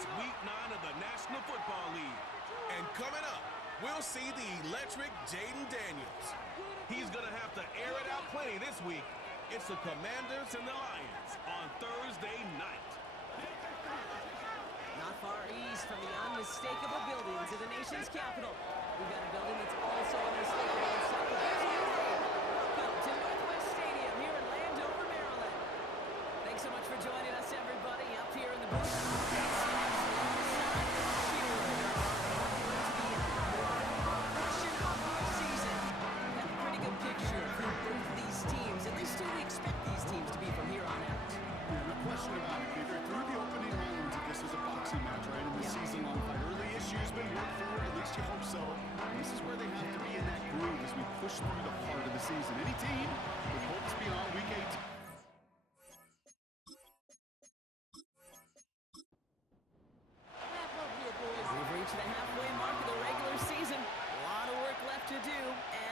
It's Week 9 of the National Football League. And coming up, we'll see the electric Jaden Daniels. He's going to have to air it out plenty this week. It's the Commanders and the Lions on Thursday night. Not far east from the unmistakable buildings of the nation's capital, we've got a building that's also unmistakable in South Welcome to Northwest Stadium here in Landover, Maryland. Thanks so much for joining us, everybody, up here in the booth. At least who we expect these teams to be from here on out. Yeah, no question about it. They're through the opening rounds if this was a boxing match, right? And this season long fight. Early issues been worked through, at least you hope so. And this is where they have to be in that groove as we push through the heart of the season. Any team with hopes beyond Week 18. We've reached the halfway mark of the regular season. A lot of work left to do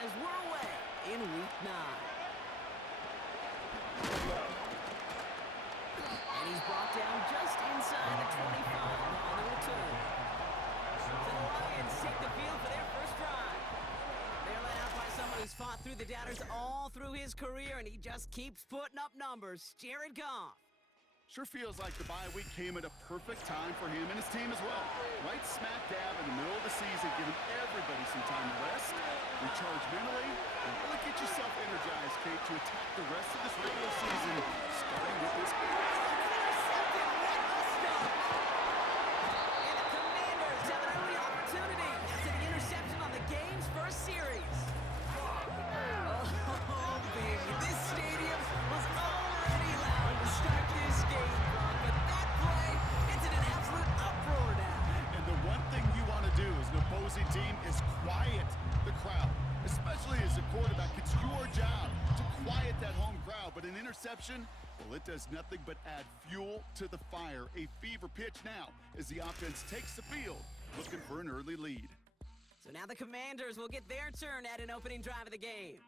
as we're away in Week 9. And he's brought down just inside the 25 on the return. So the Lions take the field for their first drive. They're led out by someone who's fought through the doubters all through his career, and he just keeps putting up numbers. Jared Goff. Sure feels like the bye week came at a perfect time for him and his team as well. Right smack dab in the middle of the season, giving everybody some time to rest, recharge mentally, and really get yourself energized, Kate, to attack the rest of this regular season, starting with this. Intercepted! What a stop! And the Commanders have an early opportunity after the interception on the game's first series. Oh, baby, this stadium was already loud to start this game, but that play, it's in an absolute uproar now. And the one thing you want to do as an opposing team is quiet the crowd, especially as a quarterback. It's your job to quiet that home crowd, but an interception, well, it does nothing but add fuel to the fire. A fever pitch now as the offense takes the field, looking for an early lead. So now the Commanders will get their turn at an opening drive of the game.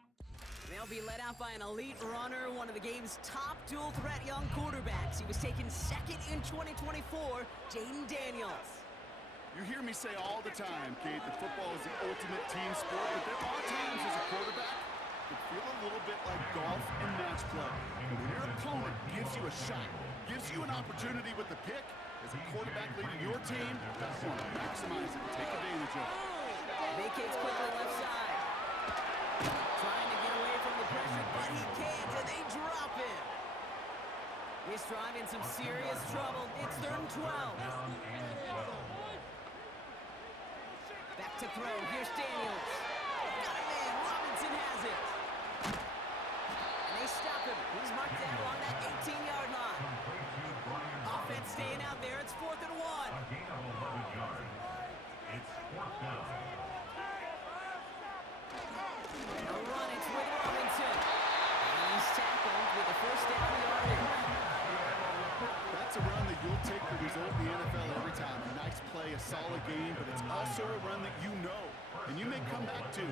They'll be led out by an elite runner, one of the game's top dual-threat young quarterbacks. He was taken second in 2024, Jaden Daniels. You hear me say all the time, Kate, that football is the ultimate team sport, but there are times as a quarterback that feel a little bit like golf and match play. And when your opponent gives you a shot, gives you an opportunity with the pick, as a quarterback leading your team, that's one to maximize it and take advantage of it. Vacates quickly left side. Trying to get away from the pressure, but he can't, and they drop him. This drive in some serious trouble. It's 3rd and 12. Back to throw. Here's Daniels. Got a man. Robinson has it. And they stop him. He's marked down along that 18-yard line. Offense staying out there. It's 4th and 1. It's 4th down. A run, it's with Robinson. And he's tackled with a first down yardage. That's a run that you'll take the result in the NFL every time. A nice play, a solid game, but it's also a run that you know, and you may come back to,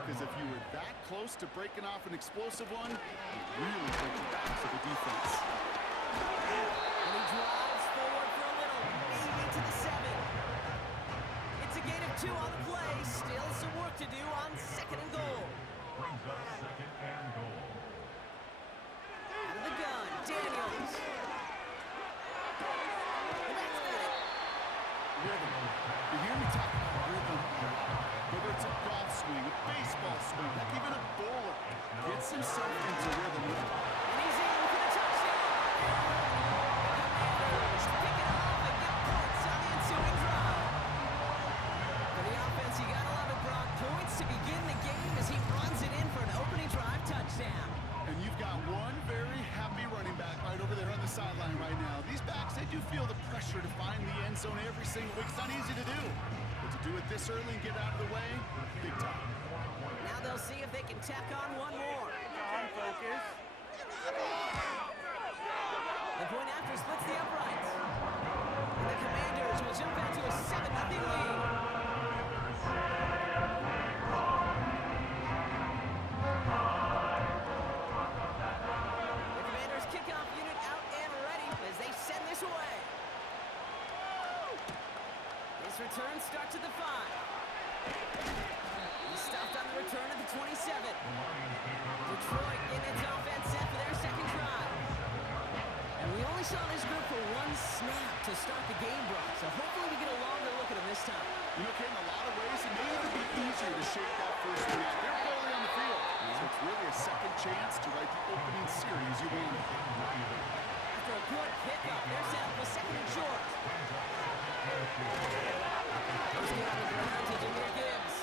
because if you were that close to breaking off an explosive one, it really breaks the backs of the defense. And he drives forward for a little, maybe to the 7. It's a gain of 2 on the play. Still some work to do on 2nd and goal. Brings up 2nd and goal. Out of the gun, Daniels. And that's good. Rhythm. You hear me talk about rhythm a lot. Whether it's a golf swing, a baseball swing, heck, even a bowler gets himself into rhythm. And he's in for the touchdown. The Commanders pick it up and get points on the ensuing drive. For the offense, you gotta love it, Brock. Points to begin the game as he runs it in for an opening drive touchdown. And you've got one very happy running back right over there on the sideline right now. These backs, they do feel the pressure to find the end zone every single week. It's not easy to do. But to do it this early and get out of the way, big time. Now they'll see if they can tack on one more. Focus. The point after splits the uprights. And the Commanders will jump out to a 7-0 lead. This return starts at the 5. He's stopped on the return at the 27. Detroit getting its offense set for their second drive. And we only saw this group for one snap to start the game, Brock. So hopefully we get a longer look at them this time. You know, Kate, in a lot of ways, it may even be easier to shake that first one out. They're barely on the field. So it's really a second chance to write the opening series you wanted. After a good pickup, they're set up with second and short. Goes down the ground to Jahmyr Gibbs.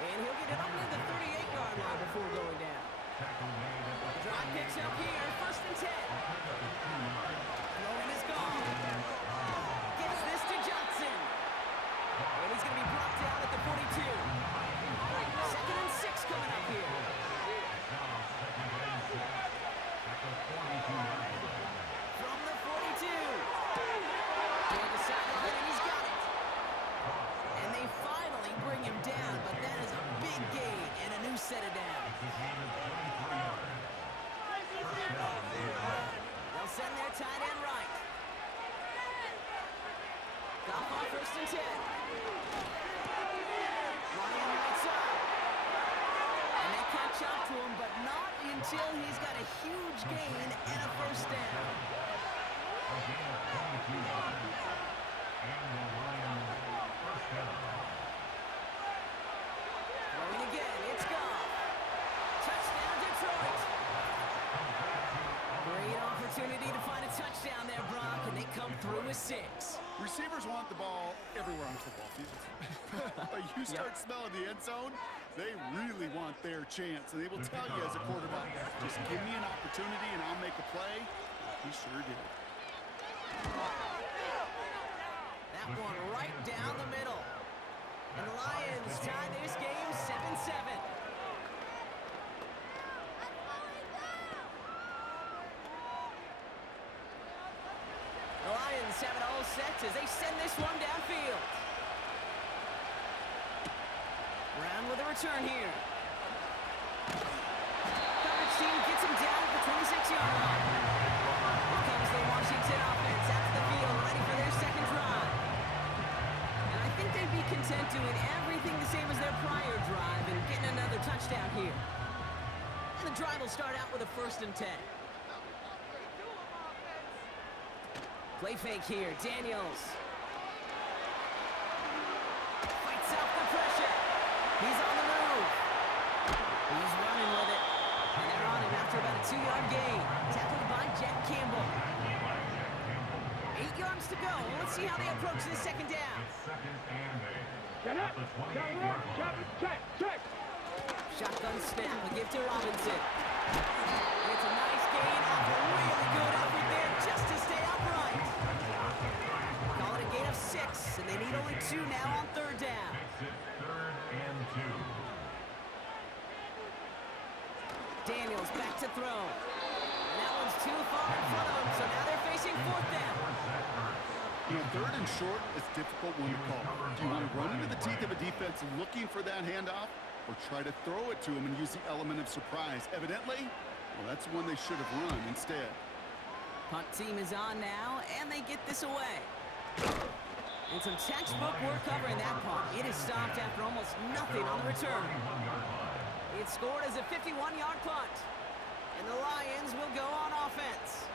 And he'll get it up near the 38-yard line before going down. Drive picks up here, first and 10. Throwing is gone. Gets this to Johnson. And he's going to be brought down at the 42. Second and 6 coming up here. From the 42. Toward the sideline, and he's got it. And they finally bring him down, but that is a big gain and a new set of downs. They'll send their tight end right. Goff on first and 10. Running on the right side. And they catch up to him, but not until he's got a huge gain and a first down. Throwing again, it's Goff. Touchdown, Detroit. Great opportunity to find a touchdown there, Brock, and they come through with 6. Receivers want the ball everywhere on the football field. But you start smelling the end zone, they really want their chance. And they will tell you as a quarterback, just give me an opportunity and I'll make a play. He sure did. That one right down the middle. And the Lions tie this game 7-7. The Lions have it all set as they send this one downfield. Brown with a return here. Coverage team gets him down at the 26-yard line. Here comes the Washington offense out to the field, ready for their second drive. And I think they'd be content doing everything the same as their prior drive and getting another touchdown here. And the drive will start out with a first and 10. Play fake here, Daniels. Fights out the pressure. He's on the move. He's running with it. And they're on him after about a 2-yard gain. Tackled by Jack Campbell. 8 yards to go. Let's see how they approach this second down. Get up. Check. Shotgun snap, a give to Robinson. And it's a nice gain off a really good effort there just to stay upright. Call it a gain of 6, and they need only 2 now on third down. Daniels back to throw. And that one's too far in front of him, so now they're facing fourth down. You know, third and short is a difficult one to call. Do you want to run into the teeth of a defense looking for that handoff, or try to throw it to him and use the element of surprise? Evidently, well, that's one they should have run instead. Punt team is on now, and they get this away. And some textbook work covering that punt. It is stopped after almost nothing on the return. It's scored as a 51-yard punt. And the Lions will go on offense.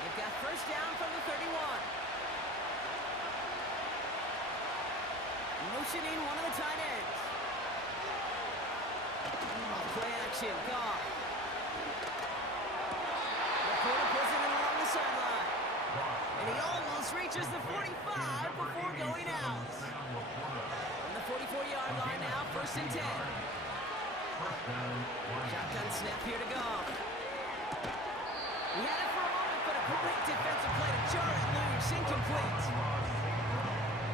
They've got first down from the 31. Motioning one of the tight ends. Off play action, Goff. The quarter puts it in along the sideline. And he almost reaches the 45 before going out. On the 44-yard line now, first and 10. Shotgun snap here to Goff. He had it for a moment, but a great defensive play to jar it loose, incomplete.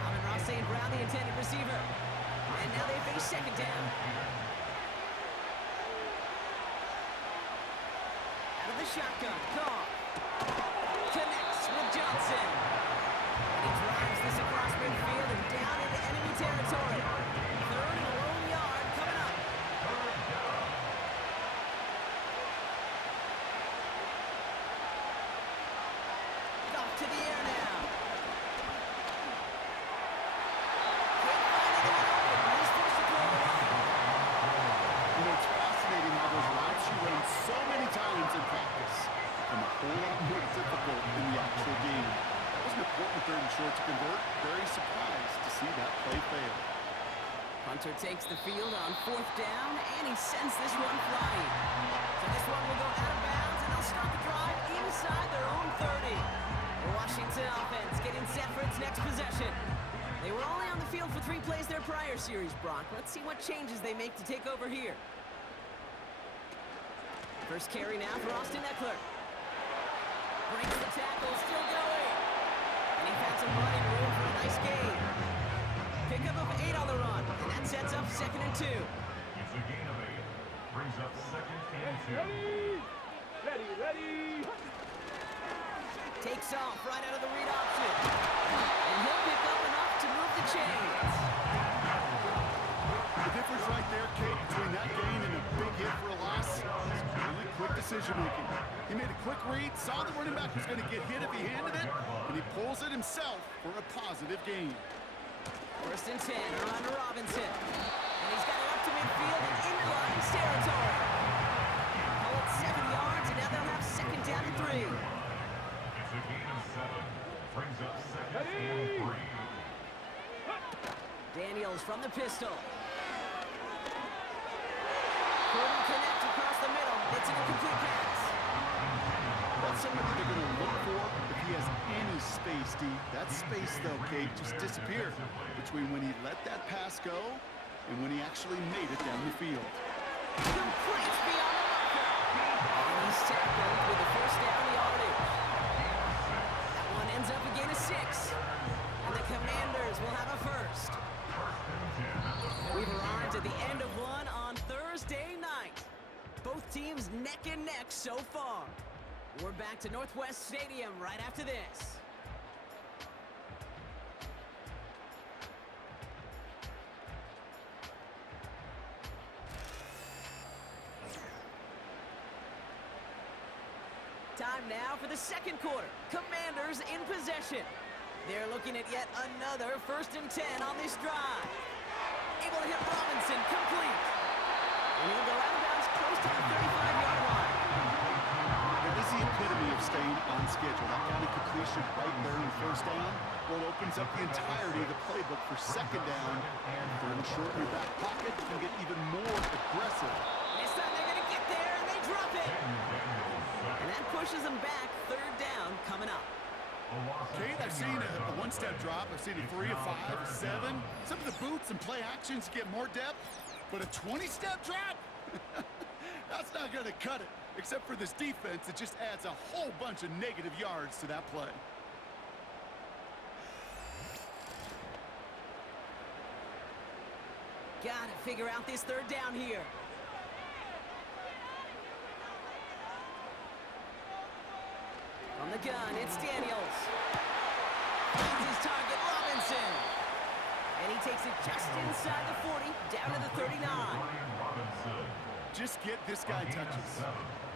Amon-Ra St. Brown, the intended receiver. And now they face second down. Out of the shotgun, Goff. Connects with Johnson. And he drives this across midfield and down into enemy territory. Third and a lone yard coming up. Goff to the air now. Hunter takes the field on 4th down, and he sends this one flying. So this one will go out of bounds, and they'll start the drive inside their own 30. The Washington offense getting set for its next possession. They were only on the field for 3 plays their prior series, Brock. Let's see what changes they make to take over here. First carry now for Austin Eckler. Breaks the tackle, still going. And he found some running room for a nice gain. Pickup of 8 on the run, and that sets up 2nd and 2. It's a gain of 8. Brings up 2nd and 2. Ready. Takes off right out of the read option. And he'll pick up enough to move the chains. The difference right there, Kate, between that gain and a big hit for a loss is really quick decision-making. He made a quick read, saw the running back was going to get hit if he handed it, and he pulls it himself for a positive gain. 1st and 10, around to Robinson. And he's got it up to midfield and into Lions territory. Call it 7 yards, and now they'll have 2nd down and 3. It's a gain of 7. Brings up 2nd and 3. Daniels from the pistol. Couldn't connect across the middle. It's an incomplete pass. That's somebody they're going to look for if he has any space, Steve. That space, though, Kate, just disappeared between when he let that pass go and when he actually made it down the field. Complete beyond the marker. And he's tackled with the 1st down yardage. That one ends up a gain of 6. And the Commanders will have a 1st. We've arrived at the end of one on Thursday night. Both teams neck and neck so far. We're back to Northwest Stadium right after this. Time now for the 2nd quarter. Commanders in possession. They're looking at yet another 1st and 10 on this drive. Able to hit Robinson, complete. And he'll go out of bounds close to the 35-yard line. That is the epitome of staying on schedule. That kind of completion right there in the 1st down, well, it opens up the entirety of the playbook for 2nd down. 3rd and short in your back pocket, you can get even more aggressive. This time they're going to get there, and they drop it. And that pushes them back. 3rd down coming up. Kate, I've seen a 1-step drop. I've seen a 3, a 5, a 7. Some of the boots and play actions get more depth, but a 20-step drop? That's not going to cut it, except for this defense that just adds a whole bunch of negative yards to that play. Gotta figure out this 3rd down here. On the gun, it's Daniels. Finds his target, Robinson. And he takes it just inside the 40, down to the 39. Just get this guy touches.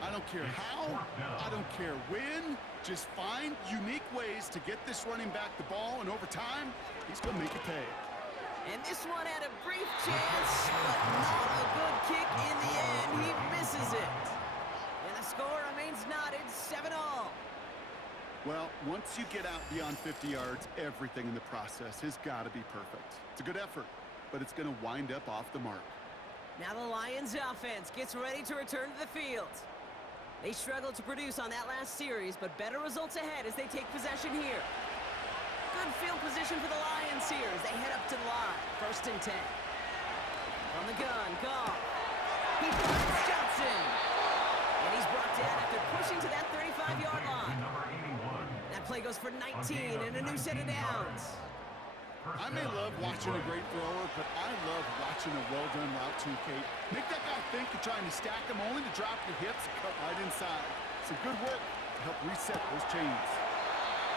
I don't care how, I don't care when. Just find unique ways to get this running back the ball, and over time, he's going to make it pay. And this one had a brief chance, but not a good kick in the end. He misses it. And the score remains knotted, 7-all. Well, once you get out beyond 50 yards, everything in the process has got to be perfect. It's a good effort, but it's going to wind up off the mark. Now the Lions offense gets ready to return to the field. They struggled to produce on that last series, but better results ahead as they take possession here. Good field position for the Lions here as they head up to the line. 1st and 10. On the gun, Goff. He finds Johnson. And he's brought down after pushing to that 35-yard line. That play goes for 19 and a new set of downs. I may love watching a great thrower, but I love watching a well-done route too, Kate. Make that guy think you're trying to stack him only to drop your hips and cut right inside. Some good work to help reset those chains.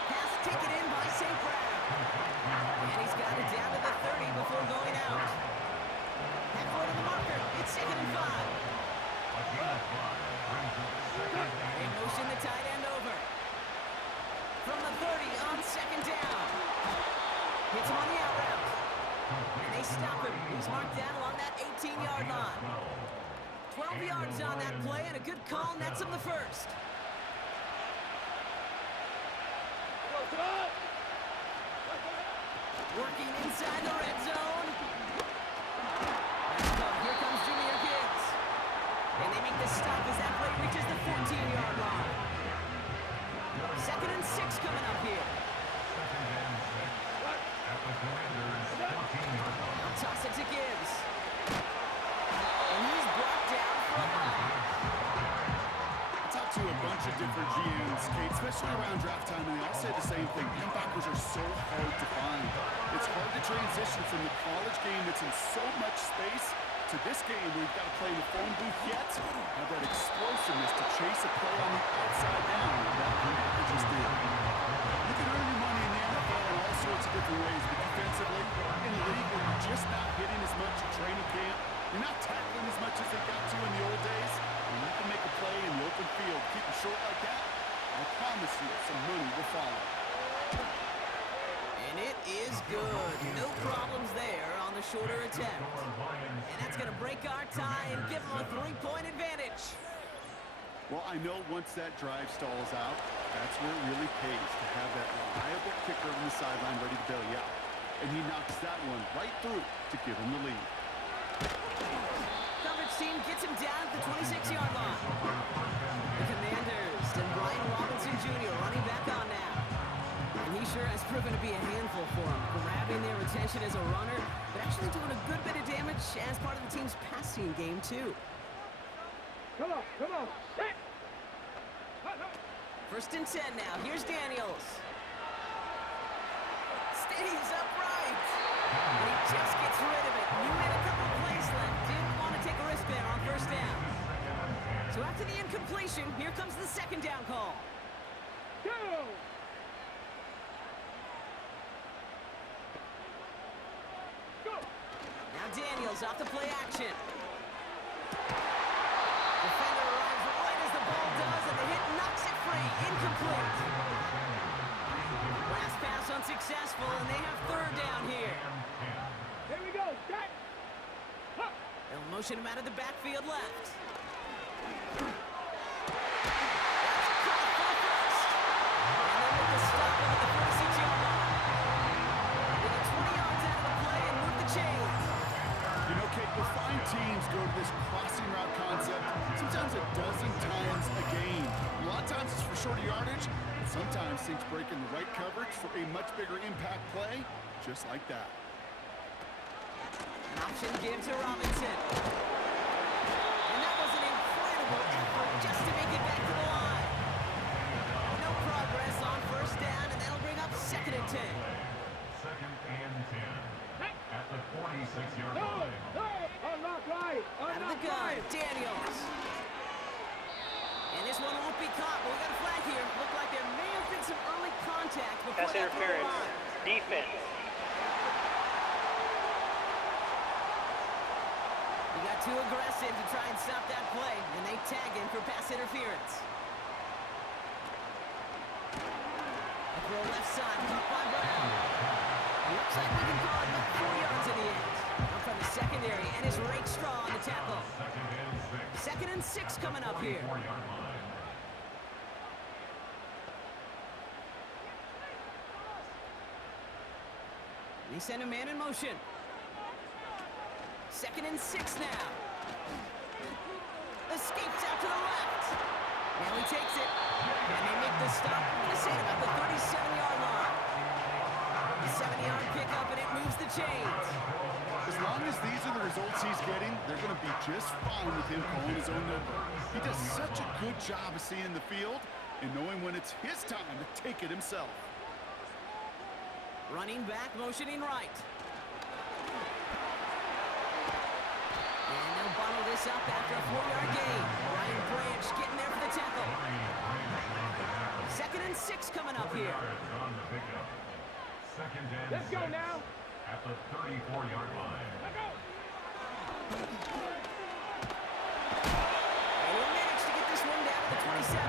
Pass taken in by St. Brown. And he's got it down to the 30 before going out. Halfway to the marker. It's 2nd and 5. They motion the tight end over. From the 30 on 2nd down. Hits him on the out route. And they stop him. He's marked down along that 18-yard line. 12 yards on that play, and a good call nets him the 1st. Working inside the red zone. make the stop as that play reaches the 14-yard line. 2nd and 6 coming up here. I'll toss it to Gibbs. And he's brought down for a loss. I talked to a bunch of different GMs, Kate, especially around draft time, and they all say the same thing. Linebackers are so hard to find. It's hard to transition from the college game that's in so much space to this game where you've got to play in the phone booth yet have that explosiveness to chase a play on the outside down like that linebacker just did. You can earn your money in the NFL in all sorts of different ways, but defensively, in a league where you're just not hitting as much at training camp, you're not tackling as much as they got to in the old days, and you can make a play in the open field, keep it short like that, I promise you some money will follow. And it is good. No problems there on the shorter attempt. And that's going to break our tie and give them a 3-point advantage. Well, I know once that drive stalls out, that's where it really pays to have that reliable kicker on the sideline ready to bail you out. And he knocks that one right through to give him the lead. Coverage team gets him down at the 26-yard line. The Commanders and Brian Robinson Jr. running back on now. And he sure has proven to be a handful for him, grabbing their attention as a runner, but actually doing a good bit of damage as part of the team's passing game, too. Come on, set! 1st and 10 now. Here's Daniels. Stays upright. And he just gets rid of it. You had a couple of plays left. Didn't want to take a risk there on 1st down. So after the incompletion, here comes the 2nd down call. Go! Now Daniels off the play action. Defender arrives right as the ball does, and the hit knocks it free. Incomplete. Last pass unsuccessful, and they have 3rd down here. Here we go, set! Huh. They'll motion him out of the backfield left. Teams go to this crossing route concept sometimes a dozen times a game. A lot of times it's for shorter yardage, but sometimes things break in the right coverage for a much bigger impact play, just like that. An option give to Robinson. And that was an incredible effort just to make it back to the line. No progress on 1st down, and that'll bring up 2nd and 10. 2nd and 10 at the 46-yard line. Out of the gun, Daniels. And this one won't be caught, but we got a flag here. Looked like there may have been some early contact before Pass that throw interference. line. Defense. He got too aggressive to try and stop that play, and they tag him for pass interference. A throw left side, caught by Brown. Looks like we can call it about 4 yards in the end. Up from the secondary, and it's Rakestraw on the tackle. 2nd and 6 coming up here. They send a man in motion. 2nd and 6 now. Escapes out to the left. Now he takes it. And they make the stop. I'm going to say it about the 37-yard line. The 7-yard pickup, and it moves the chains. As long as these are the results he's getting, they're going to be just fine with him calling his own number. He does such a good job of seeing the field and knowing when it's his time to take it himself. Running back, motioning right. And they'll bottle this up after a 4-yard gain. Ryan Branch getting there for the tackle. 2nd and 6 coming up here. Let's go now. At the 34-yard line. Let's go. And he'll manage to get this one down to the 27.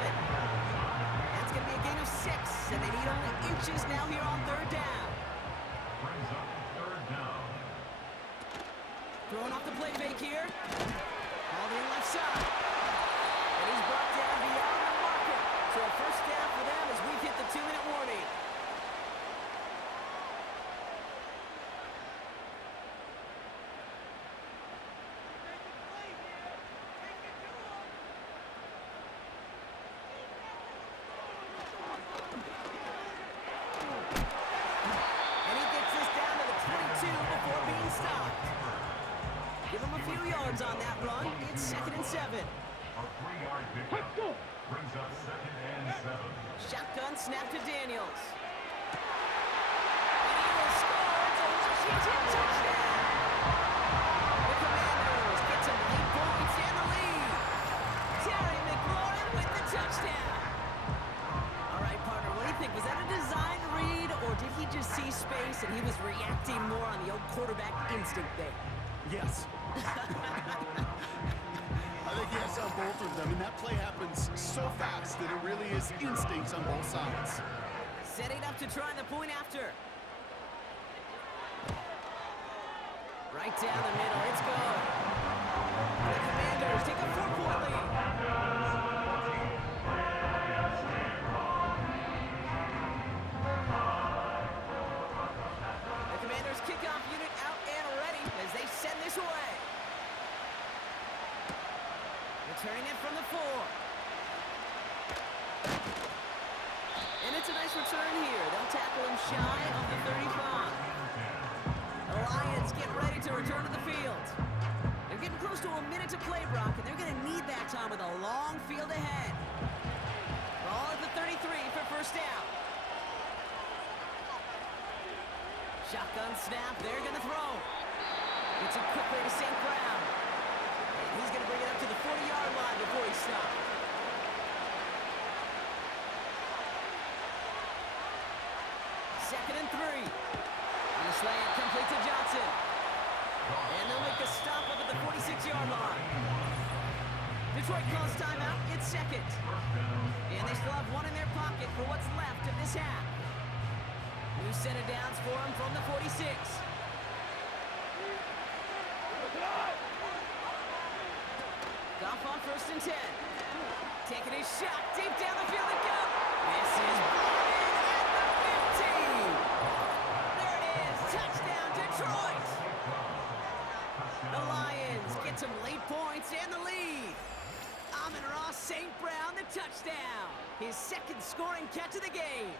That's going to be a gain of 6, and they need only inches now here on 3rd down. Brings up 3rd down. Throwing off the play fake here. All in left side. And he's brought down beyond the marker. So a 1st down for them as we've hit the 2-minute warning. yards on that run. It's 2nd and 7. A 3-yard pickup brings up 2nd and 7. Shotgun snap to Daniels. And he will score. It's a Washington touchdown. The Commanders get some 8 points and the lead. Terry McLaurin with the touchdown. All right, partner, what do you think? Was that a design read, or did he just see space and he was reacting more on the old quarterback instinct there? Yes. I think yes on both of them, and that play happens so fast that it really is instincts on both sides. Setting up to try the point after. Right down the middle, it's good. The Commanders take a 4-point lead. The Commanders kickoff unit out and ready as they send this away. Returning it from the 4. And it's a nice return here. They'll tackle him shy of the 35. The Lions get ready to return to the field. They're getting close to a minute to play, Brock, and they're going to need that time with a long field ahead. Ball at the 33 for first down. Shotgun snap. They're going to throw. Gets it quickly to St. Brown. And he's going to bring it up to the 40-yard line before he stops. Second and 3. And the slant complete to Johnson. And they'll make a stop up at the 46-yard line. Detroit calls timeout. It's second. And they still have one in their pocket for what's left of this half. New set of downs for him from the 46. Goff on 1st and 10. Taking his shot deep down the field and go. This is brought in at the 15. There it is. Touchdown, Detroit. The Lions get some late points and the lead. Amon-Ra St. Brown, the touchdown. His 2nd scoring catch of the game.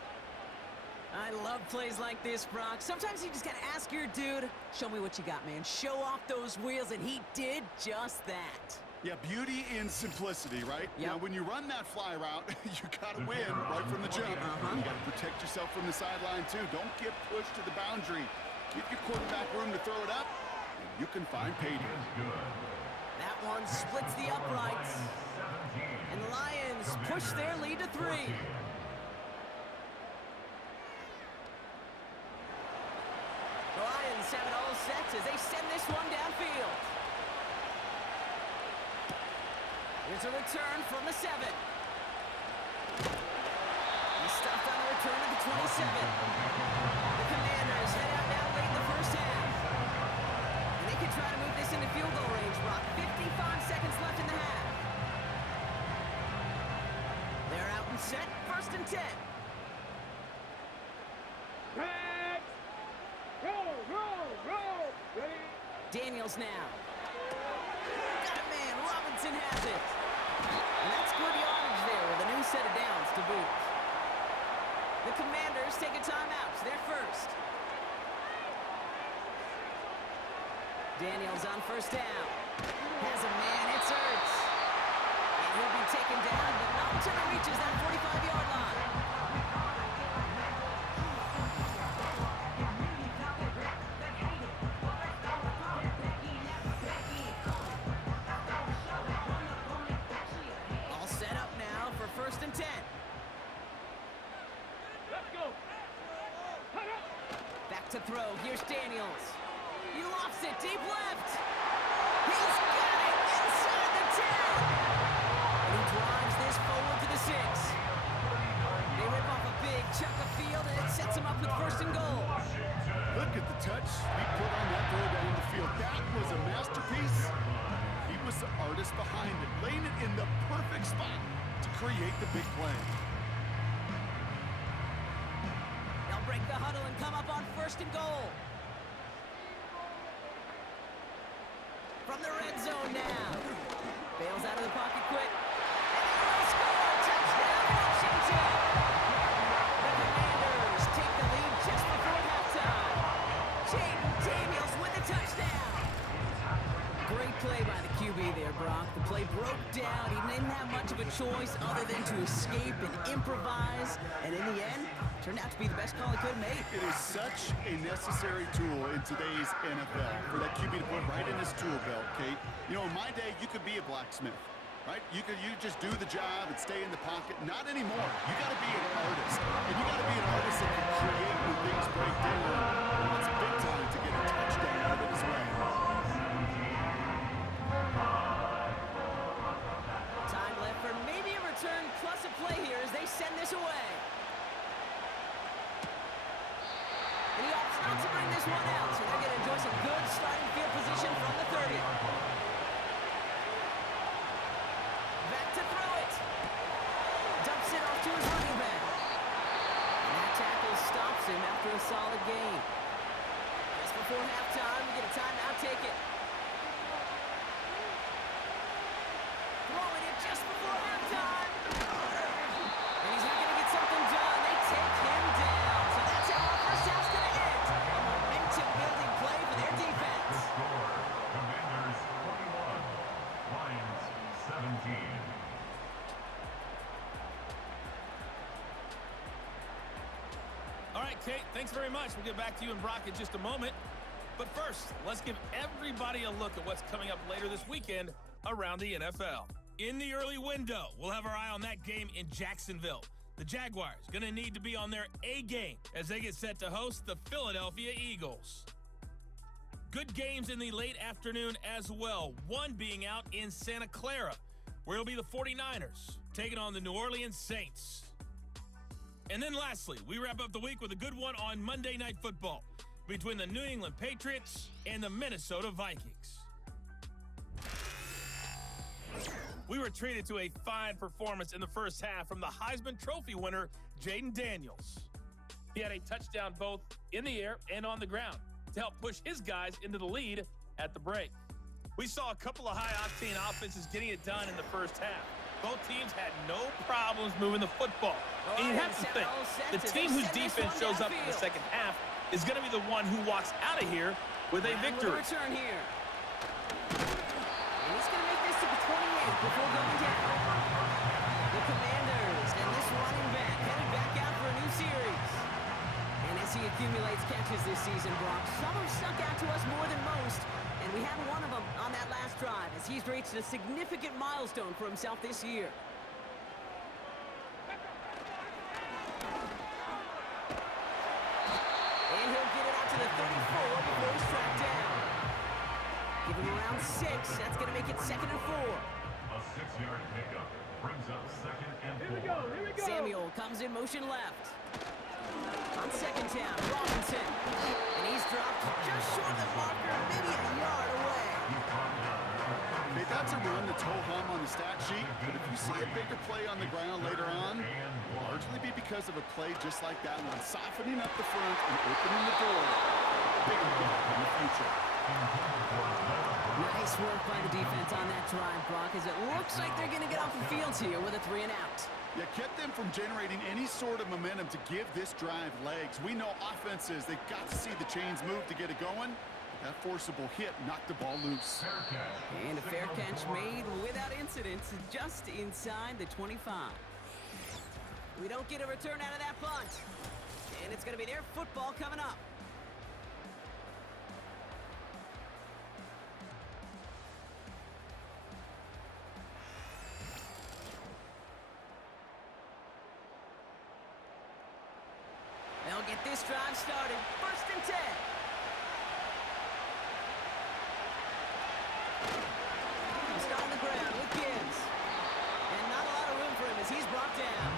I love plays like this, Brock. Sometimes you just gotta ask your dude, show me what you got, man. Show off those wheels, and he did just that. Yeah, beauty in simplicity, right? Yep. Now, when you run that fly route, you gotta win right from the jump. You gotta protect yourself from the sideline, too. Don't get pushed to the boundary. Give your quarterback room to throw it up, and you can find payday. That one splits the uprights. And the Lions push their lead to 3. The Lions have it all set as they send this one downfield. Here's a return from the 7. He's stopped on a return at the 27. The Commanders head out now late in the first half. And they can try to move this into field goal range, Brock. 55 seconds left in the half. They're out and set. 1st and 10. Pass. Roll. Ready. Daniels now. Got a man. Robinson has it. And that's good yardage there with a new set of downs to boot. The Commanders take a timeout. They're first. Daniels on 1st down. Has a man. It's Ertz. And he'll be taken down, but not until he reaches that 45-yard line. All set up now for 1st and 10. Let's go. Cut up. Back to throw. Here's Daniels. He lofts it deep left. He's got it inside the 10. And he drives this forward to the 6. They rip off a big chunk of field, and it sets him up with 1st and goal. Look at the touch he put on that throw down the field. That was a masterpiece. He was the artist behind it, laying it in the perfect spot to create the big play. They'll break the huddle and come up on 1st and goal. From the red zone now. Bails out of the pocket quick. And he will score! Touchdown, Washington! The Commanders take the lead just before halftime. Jaden Daniels with the touchdown. Great play he broke down. He didn't have much of a choice other than to escape and improvise. And in the end, turned out to be the best call he could have made. It is such a necessary tool in today's NFL for that QB to put right in his tool belt, Kate. You know, in my day, you could be a blacksmith, right? You just do the job and stay in the pocket. Not anymore. You got to be an artist. And you got to be an artist that can create when things break down. And it's big time to get a touchdown out of it as well. Time left for maybe a return plus a play here as they send this away. And he opts not to bring this one out, so they're going to enjoy some good starting field position from the 30. Back to throw it. Dumps it off to his running back. And that tackle stops him after a solid gain. Just before halftime, we get a timeout, take it. Throwing it just before halftime. And he's not going to get something done. They take him down. So that's how our first half's going to end. A momentum-building play for their defense. The score, Commanders 21, Lions 17. All right, Kate, thanks very much. We'll get back to you and Brock in just a moment. But first, let's give everybody a look at what's coming up later this weekend around the NFL. In the early window, we'll have our eye on that game in Jacksonville. The Jaguars going to need to be on their A game as they get set to host the Philadelphia Eagles. Good games in the late afternoon as well, one being out in Santa Clara, where it'll be the 49ers taking on the New Orleans Saints. And then lastly, we wrap up the week with a good one on Monday Night Football between the New England Patriots and the Minnesota Vikings. We were treated to a fine performance in the first half from the Heisman Trophy winner, Jaden Daniels. He had a touchdown both in the air and on the ground to help push his guys into the lead at the break. We saw a couple of high-octane offenses getting it done in the first half. Both teams had no problems moving the football. And you have to think, the team whose defense shows up in the second half is going to be the one who walks out of here with a victory. Return here. And he's going to make this to the 28 before going down. The Commanders and this running back headed back out for a new series. And as he accumulates catches this season, Brock, some have stuck out to us more than most. And we had one of them on that last drive as he's reached a significant milestone for himself this year. And he'll get it out to the 34 before he's tracked down. Give him around 6. That's going to make it 2nd and 4. A 6-yard pickup brings up 2nd and 4. Here we go, here we go. Samuel comes in motion left. On 2nd down, Robinson. And he's dropped just short of the marker, maybe a yard away. Okay, that's a run that's ho-hum on the stat sheet, but if you see a bigger play on the ground later on, it'll largely be because of a play just like that one, softening up the front and opening the door. Bigger gap in the future. Nice work by the defense on that drive, Brock, as it looks like they're going to get off the field here with a 3 and out. Yeah, kept them from generating any sort of momentum to give this drive legs. We know offenses, they've got to see the chains move to get it going. That forcible hit knocked the ball loose. And a fair catch made without incident just inside the 25. We don't get a return out of that punt. And it's going to be their football coming up. They'll get this drive started. 1st and 10. He's on the ground with Gibbs. And not a lot of room for him as he's brought down.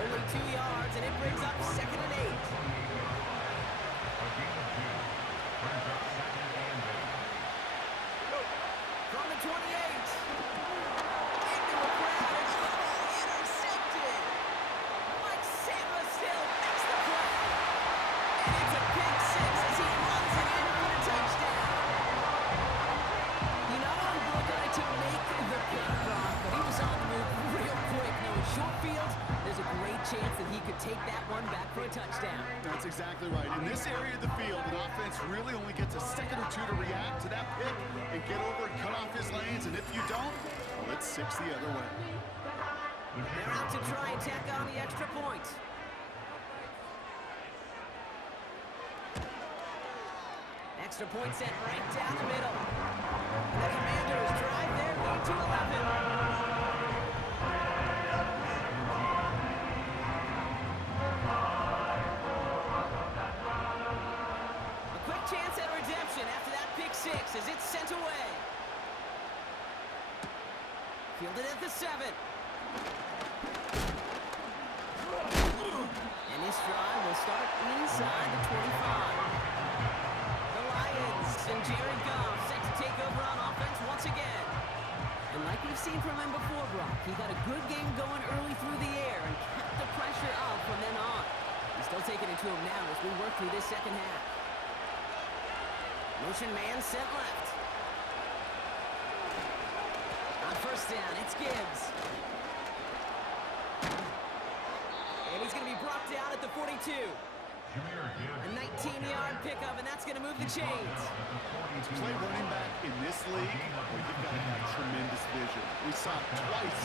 Only 2 yards, and it brings up 2nd and 8. From the 28. Into a crowd, and intercepted. Mike Samuel makes the play. And it's a pick 6 as he runs it in for the touchdown. He not only broke on it to make the pick, Brock, but he was on the move real quick. Now in short field, there's a great chance that he could take that one back. back for a touchdown. That's exactly right. In this area of the field, an offense really only gets a second or two to react to that pick and get over and cut off his lanes. And if you don't, well, it's 6 the other way. They're out to try and tack on the extra point. Extra point set right down the middle. And the Commanders drive their lead to 11. Chance at redemption after that pick six as it's sent away. Fielded at the 7. And this drive will start inside the 25. The Lions and Jared Goff set to take over on offense once again. And like we've seen from him before, Brock, he got a good game going early through the air and kept the pressure up from then on. He's still taking it to him now as we work through this second half. Motion man sent left. On first down, it's Gibbs. And he's going to be brought down at the 42. A 19-yard pickup, and that's going to move the chains. To play running back in this league, well, you've got to have tremendous vision. We saw it twice.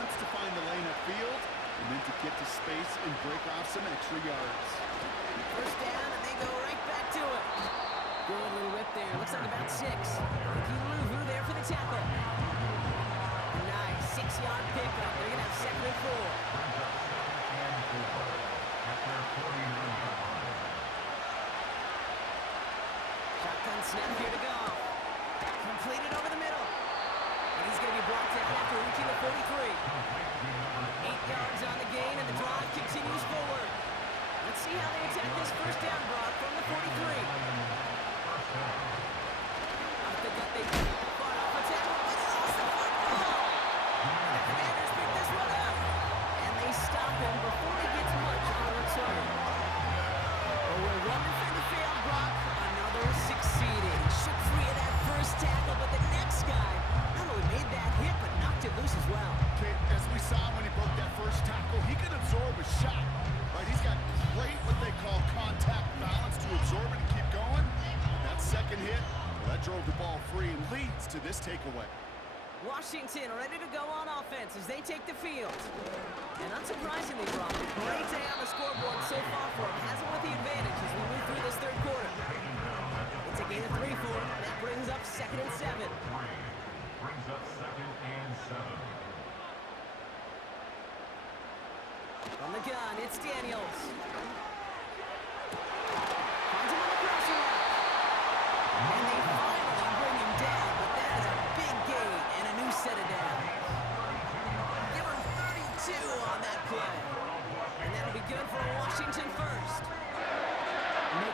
Once to find the lane upfield, and then to get to space and break off some extra yards. First down, and they go right back to it. Good little rip there. Looks like about 6. Luvu there for the tackle. Nice 6-yard pickup. They're going to have second and 4. Shotgun snap here to go. Completed over the middle. And he's going to be brought down after reaching the 43. 8 yards on the gain, and the drive continues forward. Let's see how they attack this first down, Brock, from the 43. They fought off a tackle, but he lost the football. The Commanders pick this one up, and they stop him before he gets much on the return. But where one defender failed, Brock, another succeeded. He shook free of that first tackle, but the next guy not only made that hit, but knocked it loose as well. Okay, as we saw when he broke that first tackle, he could absorb a shot. Right, he's got great what they call contact balance to absorb it and keep going. That second hit, well, that drove the ball free and leads to this takeaway. Washington ready to go on offense as they take the field. And unsurprisingly, Brock, a great day on the scoreboard so far for him. Has him with the advantage as we move through this third quarter. It's a gain of 3 for him. That brings up 2nd and 7. Brings up 2nd and 7. From the gun, it's Daniels. Finds him on the crossing route. And they finally bring him down, but that is a big gain and a new set of downs. Give him 32 on that play. And that'll be good for a Washington first.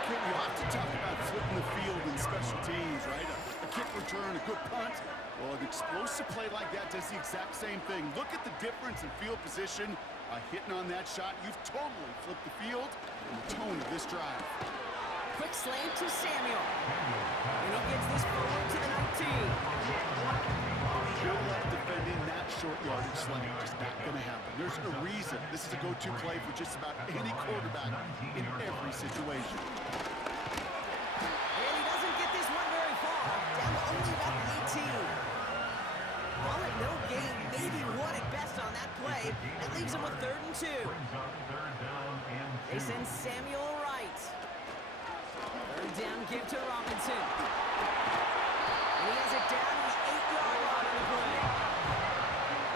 You often talk about flipping the field in special teams, right? A kick return, a good punt. Well, an explosive play like that does the exact same thing. Look at the difference in field position. Hitting on that shot, you've totally flipped the field and the tone of this drive. Quick slant to Samuel. And he gets this forward to the 19. Good luck defending that short yardage slant. Just not going to happen. There's a reason this is a go-to play for just about any quarterback in every situation. And he doesn't get this one very far. Down to only about the 18. Ball at no gain, maybe 1 at best on that play. That leaves him with 3rd and 2. They send Samuel right. 3rd down, give to Robinson. And he has it down to the 8-yard line on the play.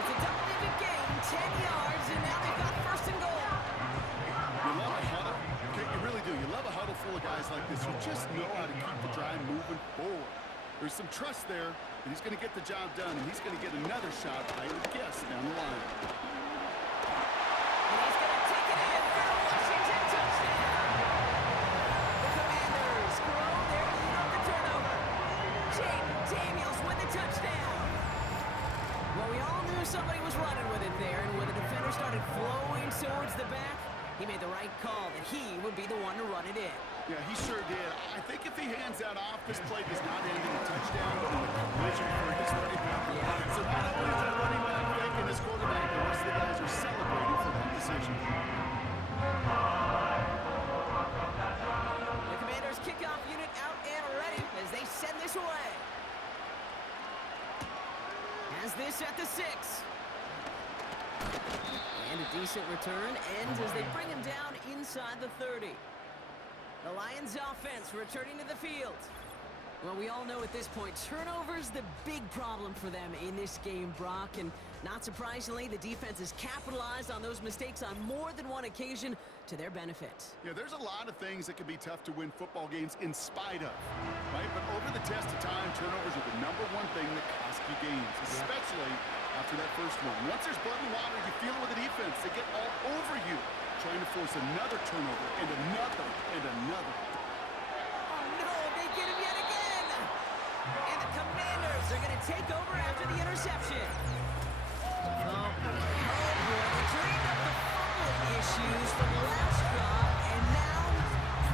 It's a double-digit gain, 10 yards, and now they've got 1st and goal. You love a huddle. Okay, you really do. You love a huddle full of guys like this who just know how to keep the drive moving forward. There's some trust there, and he's going to get the job done, and he's going to get another shot, I would guess, down the line. And he's going to take it in for a Washington touchdown. The Commanders grow their lead on the turnover. Jaden Daniels with the touchdown. Well, we all knew somebody was running with it there, and when the defender started flowing towards the back, he made the right call that he would be the one to run it in. Yeah, he sure did. I think if he hands that off, this play does not end in a touchdown, but in a collision for his running back. So not only is that running back making this quarterback, the rest of the guys are celebrating for that decision. this at the 6. And a decent return ends as they bring him down inside the 30. The Lions offense returning to the field. Well, we all know at this point, turnovers the big problem for them in this game, Brock. And not surprisingly, the defense has capitalized on those mistakes on more than one occasion to their benefit. Yeah, there's a lot of things that can be tough to win football games in spite of, right? But over the test of time, turnovers are the #1 thing that cost you games, especially after that first one. Once there's blood and water, you feel it with the defense. They get all over you, trying to force another turnover and another and another. Oh, no, they get him yet again. And the Commanders are going to take over after the interception. Oh, boy, they cleaned up the fumbling issues from the last drive, and now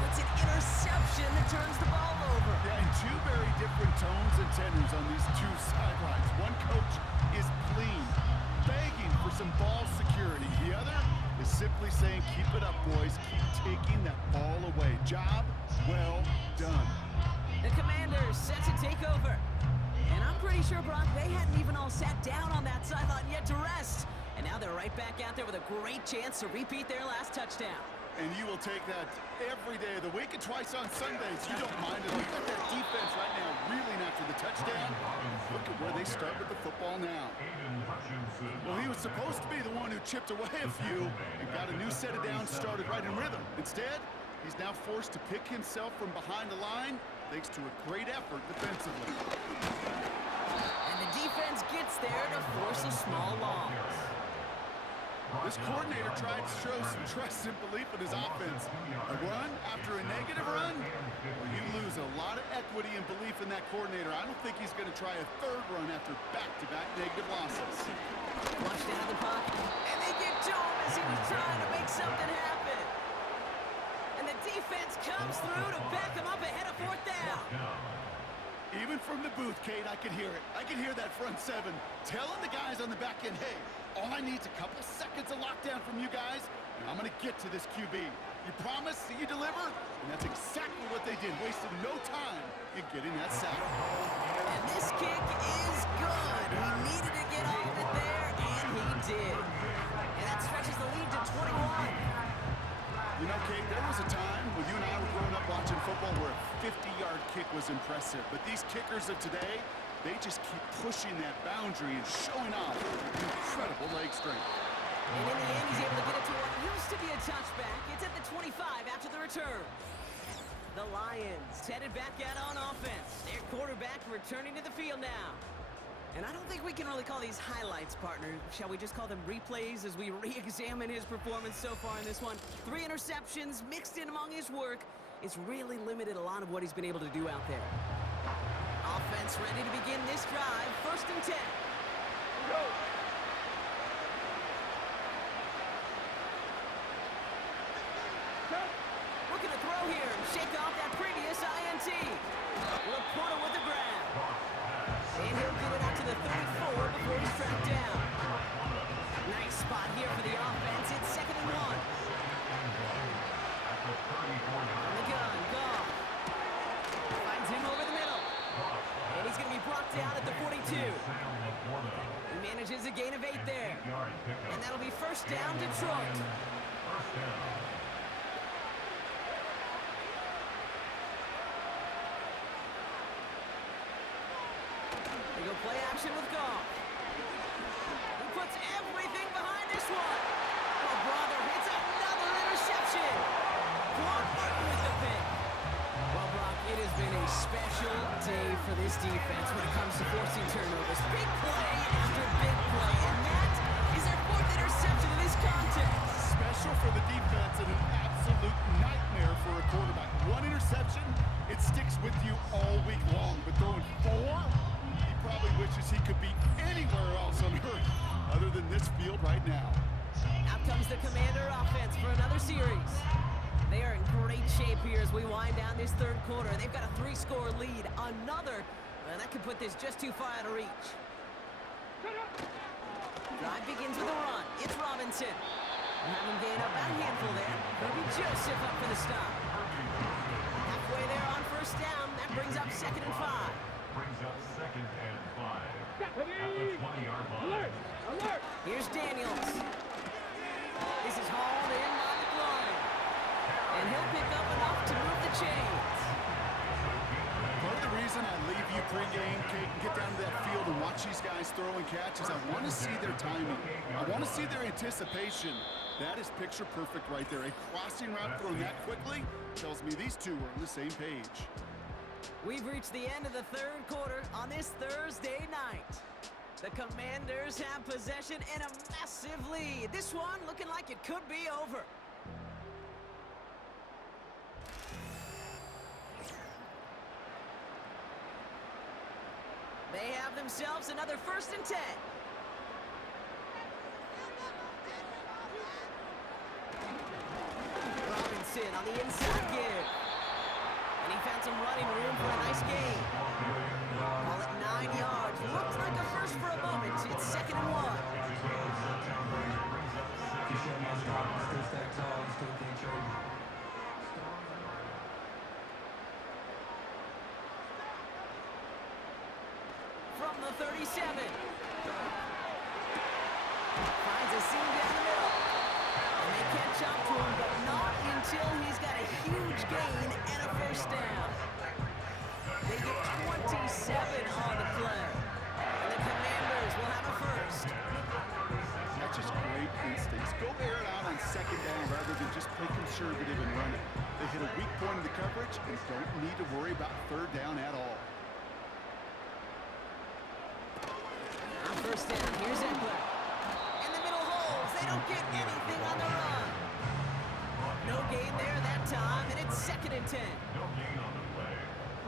it's an interception that turns the ball over. Yeah, and two very different tones and tenors on these two sidelines. One coach is pleading, begging for some ball security. The other is simply saying, keep it up, boys. Keep taking that ball away. Job well done. The Commanders set to take over. And I'm pretty sure, Brock, they hadn't even all sat down on that sideline yet to rest. And now they're right back out there with a great chance to repeat their last touchdown. And you will take that every day of the week and twice on Sundays. You don't mind it. Look at that defense right now, reeling after the touchdown. Look at where they start with the football now. Well, he was supposed to be the one who chipped away a few and got a new set of downs started right in rhythm. Instead, he's now forced to pick himself from behind the line thanks to a great effort defensively. And the defense gets there to force a small loss. This coordinator tried to show some trust and belief in his offense. A run after a negative run? Well, you lose a lot of equity and belief in that coordinator. I don't think he's going to try a third run after back-to-back negative losses. Flushed out of the pocket, and they get to him as he was trying to make something happen. And the defense comes through to back him up ahead of 4th down. Even from the booth, Kate, I could hear it. I could hear that front seven telling the guys on the back end, hey, all I need is a couple seconds of lockdown from you guys, and I'm going to get to this QB. You promise that you deliver? And that's exactly what they did, wasting no time in getting that sack. And this kick is good. He needed to get all of it there, and he did. And that stretches the lead to 21. You know, Kate, there was a time when you and I were growing up watching football where a 50-yard kick was impressive. But these kickers of today, they just keep pushing that boundary and showing off incredible leg strength. And in the end, he's able to get it to what used to be a touchback. It's at the 25 after the return. The Lions headed back out on offense. Their quarterback returning to the field now. And I don't think we can really call these highlights, partner. Shall we just call them replays as we re-examine his performance so far in this one? 3 interceptions mixed in among his work. It's really limited a lot of what he's been able to do out there. Offense ready to begin this drive. 1st and 10. Go. Looking to throw here. Shake off that previous INT. Laporta with the grab. And he'll get it out to the 34 before he's tracked down. Nice spot here for the offense. It's 2nd and 1. On the gun, Goff. Finds him over the middle. And he's going to be brought down at the 42. He manages a gain of 8 there. And that'll be 1st down, Detroit. They go play action with Goff. He puts everything behind this one. Oh, brother, it's another interception. Quan Martin with the pick. Well, Brock, it has been a special day for this defense when it comes to forcing turnovers. Big play after big play, and that is their 4th interception in this contest. Special for the defense and an absolute nightmare for a quarterback. 1 interception, it sticks with you all week long, but throwing 4? Probably wishes he could be anywhere else on earth other than this field right now. Out comes the Commander offense for another series. They are in great shape here as we wind down this 3rd quarter. They've got a 3-score lead. Another, and that could put this just too far out of reach. Drive begins with a run. It's Robinson. Having gained up about a handful there. Maybe Joseph up for the stop. Halfway there on 1st down. That brings up 2nd and 5. Brings up 2nd and 5 at the 20-yard line. Alert! Alert! Here's Daniels. This is hauled in by McLaurin. And he'll pick up enough to move the chains. Part of the reason I leave you pregame, Kate, and get down to that field and watch these guys throw and catch is I want to see their timing. I want to see their anticipation. That is picture perfect right there. A crossing route thrown that quickly tells me these two are on the same page. We've reached the end of the third quarter on this Thursday night. The Commanders have possession and a massive lead. This one looking like it could be over. They have themselves another 1st and 10. Robinson on the inside give. And he found some running room for a nice gain. Call it 9 yards. Looked like a first for a moment. It's 2nd and 1. From the 37. Finds a seam down the middle. And they catch up to him, but not until he's got a huge gain and a 1st down. They get 27 on the play. And the Commanders will have a 1st. That's just great instincts. Go air it out on 2nd down rather than just play conservative and run it. They hit a weak point in the coverage and don't need to worry about 3rd down at all. On 1st down, here's Eckler. In the middle holes, they don't get anything on the run. No gain there that time, and it's 2nd and 10. No gain on the play.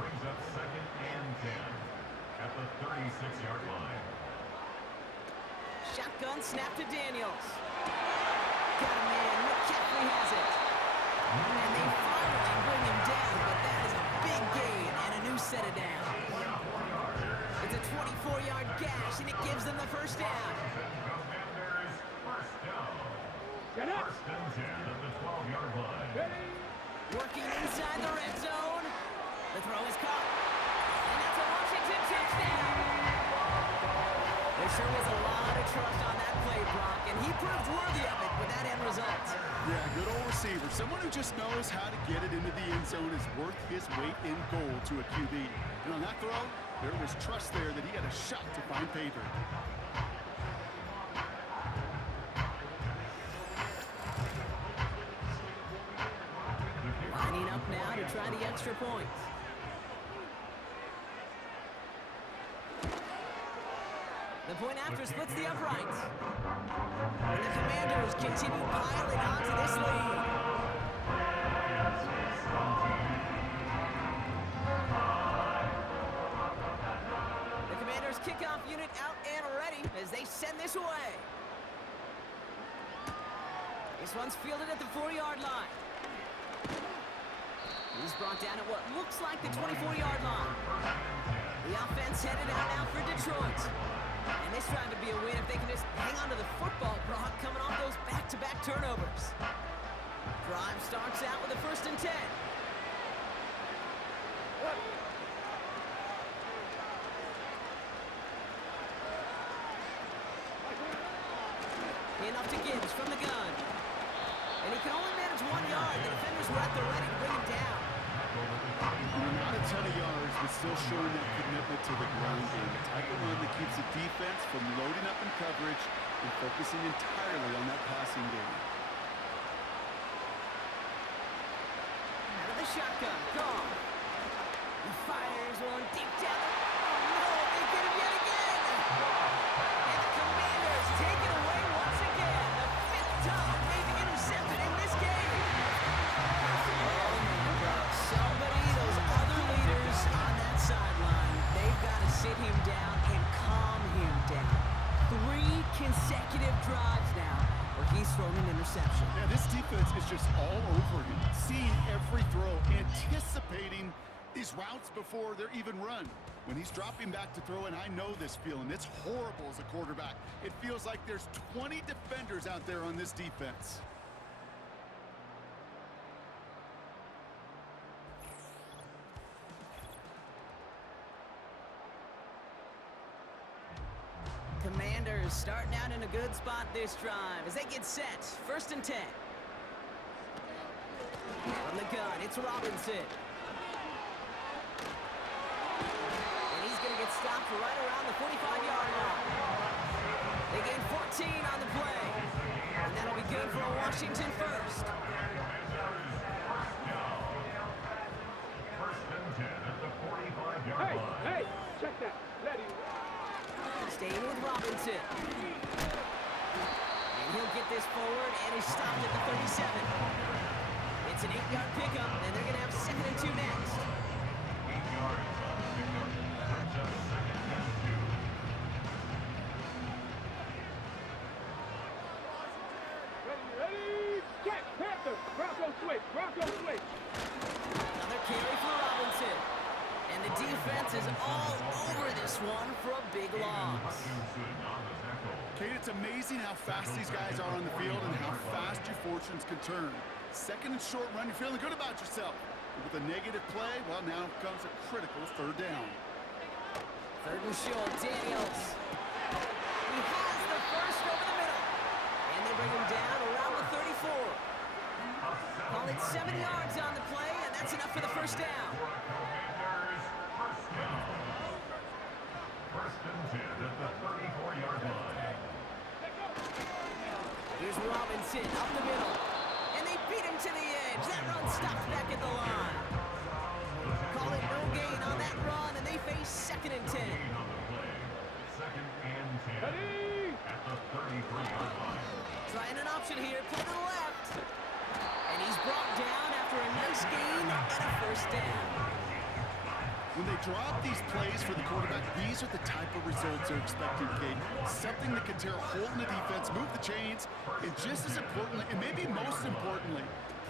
Brings up 2nd and 10 at the 36-yard line. Shotgun snap to Daniels. Got a man, McCaffrey has it. And they finally bring him down, but that is a big gain and a new set of downs. It's a 24-yard gash, and it gives them the 1st down. Commanders, 1st down. Get up! 1st and 10 at the 12-yard line. Ready? Working inside the red zone. The throw is caught. And that's a Washington touchdown. There sure was a lot of trust on that play, Brock, and he proved worthy of it with that end result. Yeah, good old receiver. Someone who just knows how to get it into the end zone is worth his weight in gold to a QB. And on that throw, there was trust there that he had a shot to find pay dirt. Lining up now to try the extra point. The point after splits the uprights. And the Commanders continue piling onto this lead. The Commanders kickoff unit out and ready as they send this away. This one's fielded at the 4-yard line. He's brought down at what looks like the 24-yard line. The offense headed out now for Detroit. And this drive would be a win if they can just hang on to the football, Brock, coming off those back-to-back turnovers. Drive starts out with a 1st and 10. Enough to Gibbs from the gun. And he can only manage 1 yard. The defenders were at the ready to bring him down. Not a ton of yards, but still showing that commitment to the ground game. The type of run that keeps the defense from loading up in coverage and focusing entirely on that passing game. Out of the shotgun, gone. He fires one deep down. Oh no, they get him yet again. And the Commanders take it away once again. The 5th time they've intercepted in this game. Oh man, somebody, those other leaders on that sideline, they've got to sit him down and calm him down. 3 consecutive drives now where he's thrown an interception. Yeah, this defense is just all over him, seeing every throw, anticipating these routes before they're even run. When he's dropping back to throw, and I know this feeling, it's horrible as a quarterback. It feels like there's 20 defenders out there on this defense. Commanders starting out in a good spot this drive as they get set. 1st and 10. From the gun, it's Robinson. And he's going to get stopped right around the 45-yard line. They gain 14 on the play. And that'll be good for a Washington first. First and 10 at the 45-yard Hey, line. hey, check that. Let him. Staying with Robinson. And he'll get this forward, and he's stopped at the 37. It's an 8-yard pickup, and they're going to have 2nd and 2 next. 8 yards on the pickup. Brings up 2nd and 2. Ready, check. Panther. Bronco switch. Bronco switch. Another carry for Robinson. And the defense is all over this one for a big loss. Hutchinson on the tackle. Kate, it's amazing how fast these guys are on the field and how fast your fortunes can turn. 2nd and short run, you're feeling good about yourself. But with a negative play, well, now comes a critical 3rd down. 3rd and short, Daniels. He has the first over the middle. And they bring him down around the 34. Call it 7 yards on the play, and that's enough for the 1st down. Commanders, first down. 1st and 10 at the 34-yard line. Here's Robinson up the middle. And they beat him to the edge. That run stops back at the line. Call it no gain on that run, and they face 2nd and 10. On the play. 2nd and 10 Ready. at the 33-yard line. Trying an option here, play to the left. And he's brought down after a nice gain and a 1st down. When they drop these plays for the quarterback, these are the type of results they're expecting, Kate. Something that can tear a hole in the defense, move the chains, and just as importantly, and maybe most importantly,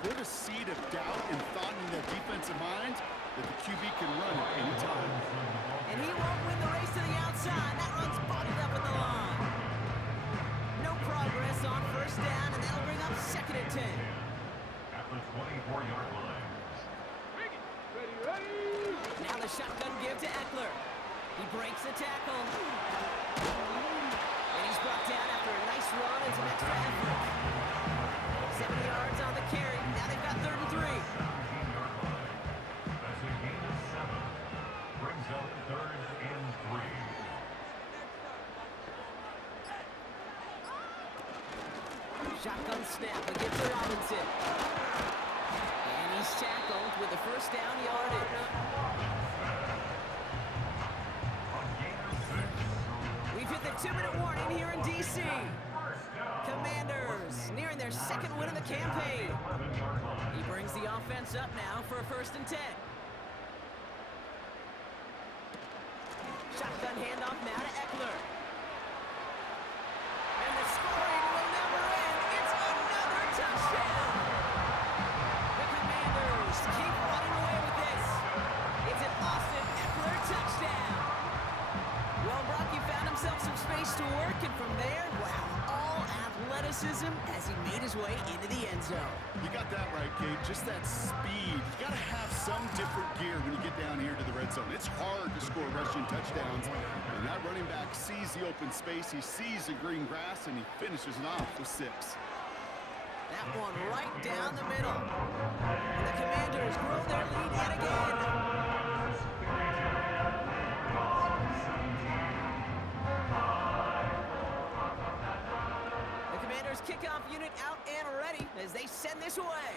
put a seed of doubt and thought in their defensive minds that the QB can run at any time. And he won't win the race to the outside. That run's bottled up at the line. No progress on 1st down, and that'll bring up 2nd and 10. At the 24-yard line. Ready. Now the shotgun give to Eckler. He breaks the tackle. And he's brought down after a nice run and some extra effort. 7 yards on the carry. Now they've got 3rd and 3. 17-yard line. That's a gain of 7. Brings up 3rd and 3. Shotgun snap against to Robinson. And he's tackled with the 1st down yardage. We've hit the 2-minute warning here in D.C. Commanders nearing their 2nd win of the campaign. He brings the offense up now for a 1st and 10. Shotgun handoff now to Eckler. And the scoring will never end. It's another touchdown. The Commanders keep running away with this. It's an Austin Eckler touchdown. Well, Brock, he found himself some space to work, and from there, wow, all athleticism as he made his way into the end zone. You got that right, Kate. Just that speed. You got to have some different gear when you get down here to the red zone. It's hard to score rushing touchdowns. And that running back sees the open space, he sees the green grass, and he finishes it off with 6. That one right down the middle. And the Commanders grow their lead yet again. The Commanders kickoff unit out and ready as they send this away.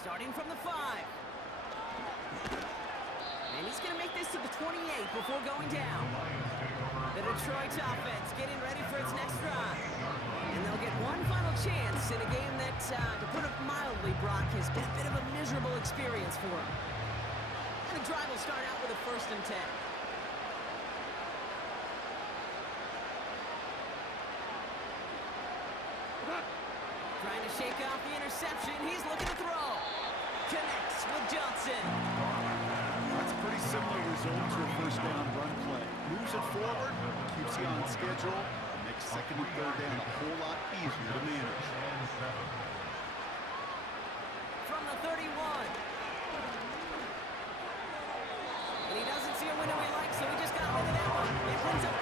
Starting from the 5. And he's going to make this to the 28 before going down. The Detroit offense getting ready for its next drive. And they'll get one final chance in a game that, to put it mildly, Brock, has been a bit of a miserable experience for them. And the drive will start out with a 1st and 10. Trying to shake off the interception. He's looking to throw. Connects with Johnson. That's a pretty similar result to a 1st down run play. Moves it forward, keeps you on schedule, and makes 2nd and 3rd down a whole lot easier to manage. From the 31. And he doesn't see a window he likes, so he just got rid of that one. It brings up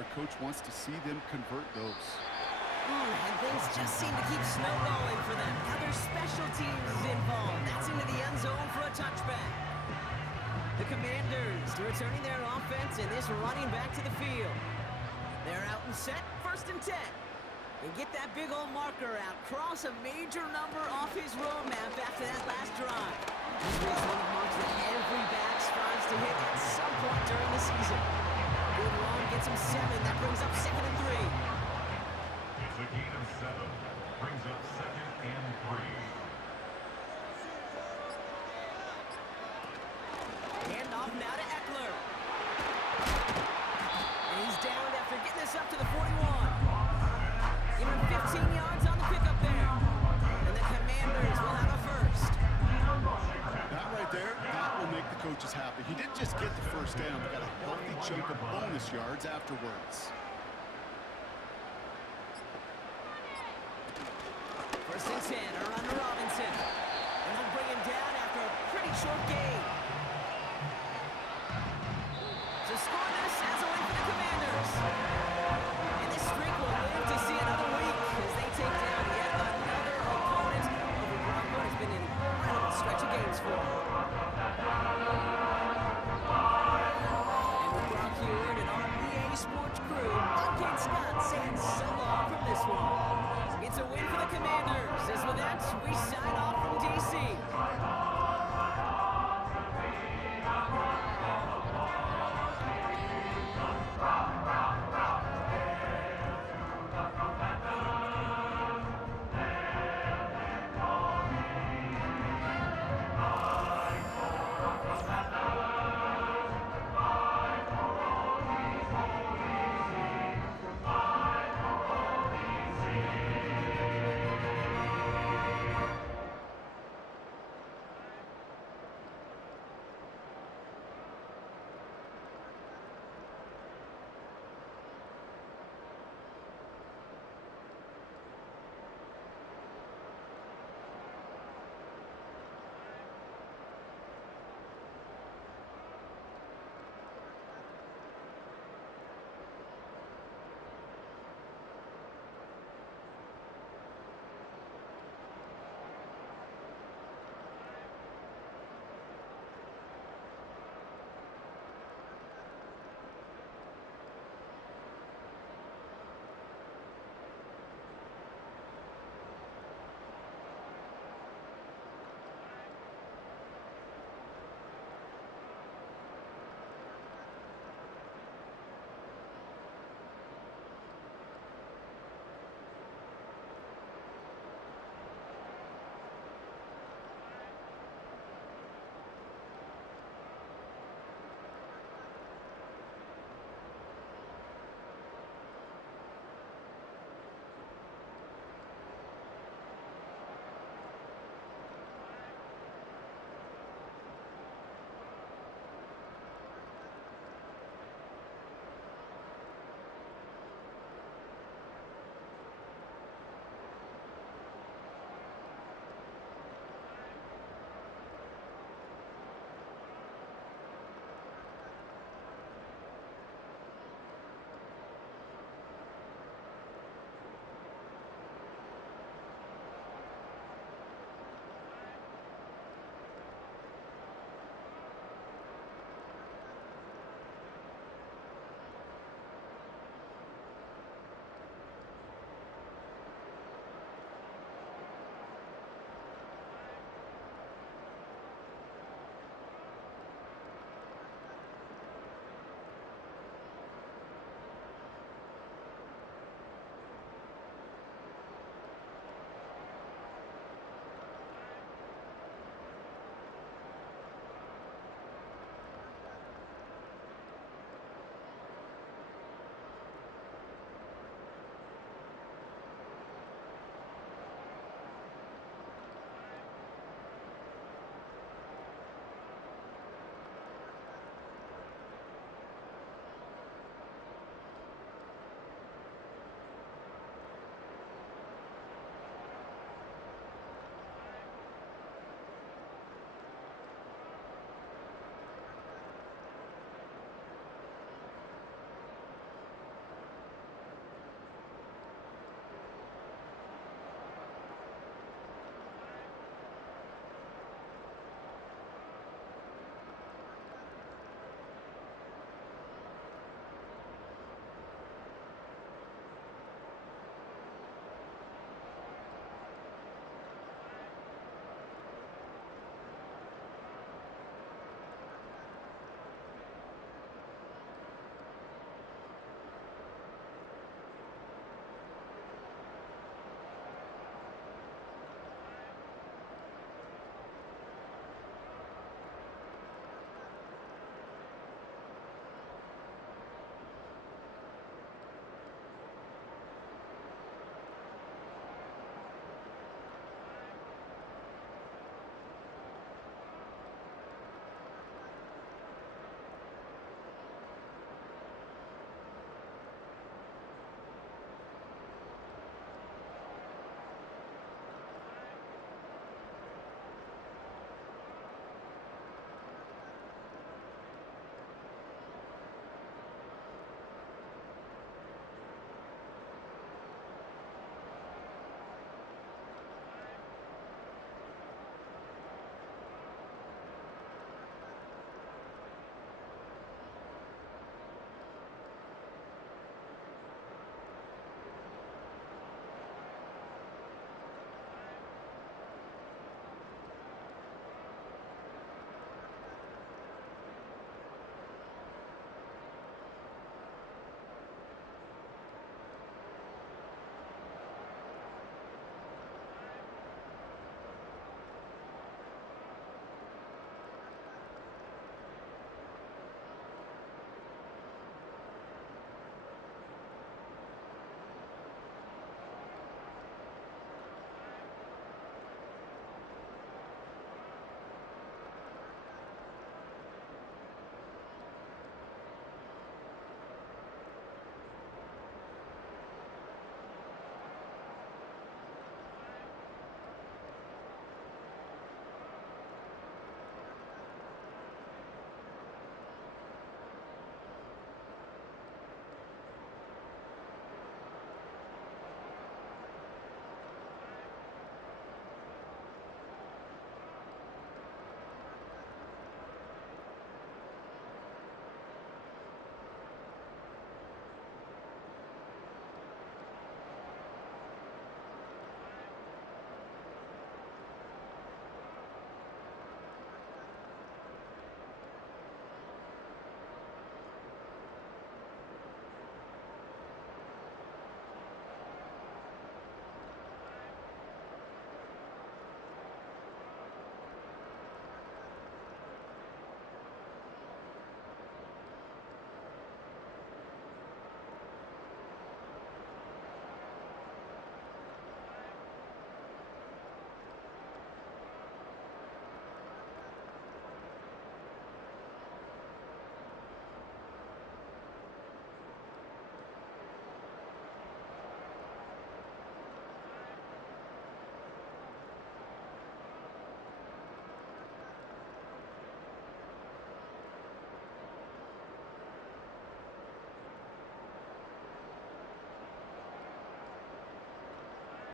their coach wants to see them convert those. And things just seem to keep snowballing for them. Now there's special teams involved. That's into the end zone for a touchback. The Commanders returning their offense and this running back to the field. They're out and set, 1st and 10. And get that big old marker out. Cross a major number off his roadmap after that last drive. This is one of marks that every back strives to hit at some point during the season. Good run gets him 7. That brings up 2nd and 3. It's a gain of 7. Brings up 2nd and 3. Hand off now to Eckler. And he's down after getting this up to the 41. Give him 15 yards on the pickup there. And the Commanders will have a first. That right there, that will make the coaches happy. He didn't just get the first down, but got a healthy chunk of bonus yards afterwards. 1st and 10, a run to Robinson. And they'll bring him down after a pretty short gain. To score this